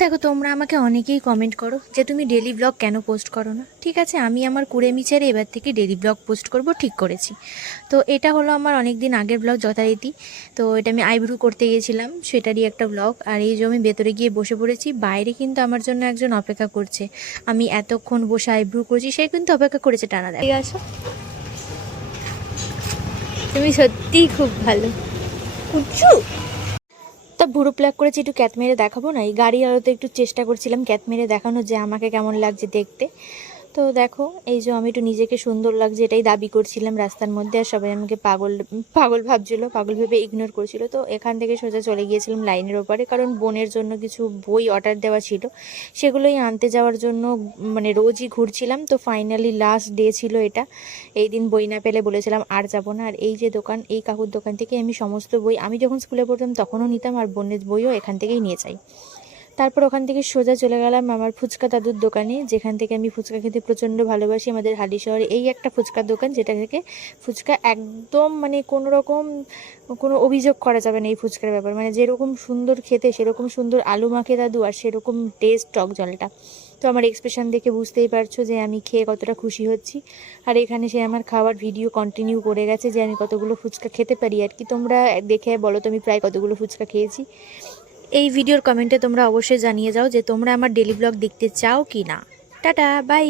দেখো, তোমরা আমাকে অনেকেই কমেন্ট করো যে তুমি ডেলি ব্লগ কেন পোস্ট করো না। ঠিক আছে, আমি আমার কুড়েমি ছেড়ে এবার থেকে ডেলি ব্লগ পোস্ট করব, ঠিক করেছি। তো এটা হলো আমার অনেক দিন আগের ব্লগ যথারীতি। তো এটা আমি আইব্রু করতে গিয়েছিলাম, সেটারই একটা ব্লগ। আর এই যে আমি ভেতরে গিয়ে বসে পড়েছি, বাইরে কিন্তু আমার জন্য একজন অপেক্ষা করছে। আমি এতক্ষণ বসে আইব্রু করছি, সে কিন্তু অপেক্ষা করেছে টানা। ঠিক আছে, তুমি সত্যিই খুব ভালো কুচু। তা ভুরু প্লাক করেছি, একটু ক্যাত মেরে দেখাবো না? এই গাড়ি আলোতে একটু চেষ্টা করছিলাম ক্যাত মেরে দেখানো যে আমাকে কেমন লাগছে দেখতে। তো দেখো, এই যে আমি একটু নিজেকে সুন্দর লাগছে এটাই দাবি করছিলাম রাস্তার মধ্যে, আর সবাই আমাকে পাগল পাগল ভাবছিল, পাগল ভেবে ইগনোর করছিল। তো এখান থেকে সোজা চলে গিয়েছিলাম লাইনের ওপারে, কারণ বোনের জন্য কিছু বই অর্ডার দেওয়া ছিল, সেগুলোই আনতে যাওয়ার জন্য মানে রোজই ঘুরছিলাম। তো ফাইনালি লাস্ট ডে ছিল এটা। এই দিন বই না পেলে বলেছিলাম আর যাব না। আর এই যে দোকান, এই কাকুর দোকান থেকে আমি সমস্ত বই, আমি যখন স্কুলে পড়তাম তখনও নিতাম, আর বোনের বইও এখান থেকেই নিয়ে যাই। তারপর ওখান থেকে সোজা চলে গেলাম আমার ফুচকা দাদুর দোকানে, যেখান থেকে আমি ফুচকা খেতে প্রচণ্ড ভালোবাসি। আমাদের হালি শহরে এই একটা ফুচকার দোকান, যেটা থেকে ফুচকা একদম মানে কোনো রকম কোনো অভিযোগ করা যাবে না এই ফুচকার ব্যাপার। মানে যেরকম সুন্দর খেতে সেরকম সুন্দর আলু মাখে দাদু, আর সেরকম টেস্ট টক জলটা। তো আমার এক্সপ্রেশন দেখে বুঝতেই পারছো যে আমি খেয়ে কতটা খুশি হচ্ছি। আর এখানে সে আমার খাওয়ার ভিডিও কন্টিনিউ করে গেছে যে আমি কতগুলো ফুচকা খেতে পারি আর কি। তোমরা দেখে বলো তো আমি প্রায় কতগুলো ফুচকা খেয়েছি। এই ভিডিওর কমেন্টে তোমরা অবশ্যই জানিয়ে যাও যে তোমরা আমার ডেলি ব্লগ দেখতে চাও কি না। Tata, by.